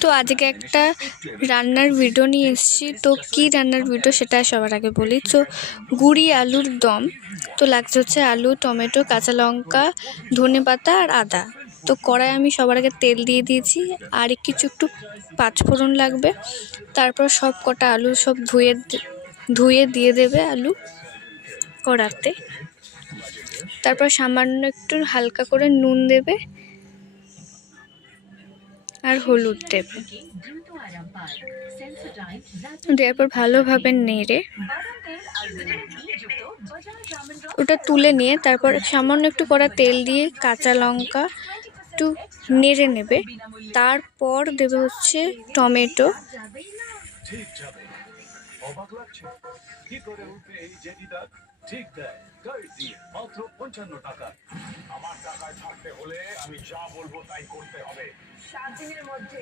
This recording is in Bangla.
তো আজকে একটা রান্নার ভিডিও নিয়ে এসেছি। তো কী রান্নার ভিডিও সেটা সবার আগে বলি। তো গুঁড়ি আলুর দম। তো লাগছে হচ্ছে আলু, টমেটো, কাঁচা লঙ্কা, ধনেপাতা আর আদা। তো কড়াই আমি সবার আগে তেল দিয়ে দিয়েছি, আর কিছু একটু পাঁচফোড়ন লাগবে। তারপর সব কটা আলু সব ধুয়ে দিয়ে দেবে আলু কড়াতে। তারপর সামান্য একটু হালকা করে নুন দেবে আর হলুদ দেবে। দেওয়ার পর ভালোভাবে নেড়ে ওটা তুলে নিয়ে তারপর সামান্য একটু কড়া তেল দিয়ে কাঁচা লঙ্কা একটু নেড়ে নেবে। তারপর দেবে হচ্ছে টমেটো। ঠিক দেয় গাইড দিয়ে মাত্র 55 টাকা। আমার টাকায় থাকতে হলে আমি যা বলবো তাই করতে হবে। 7 দিনের মধ্যে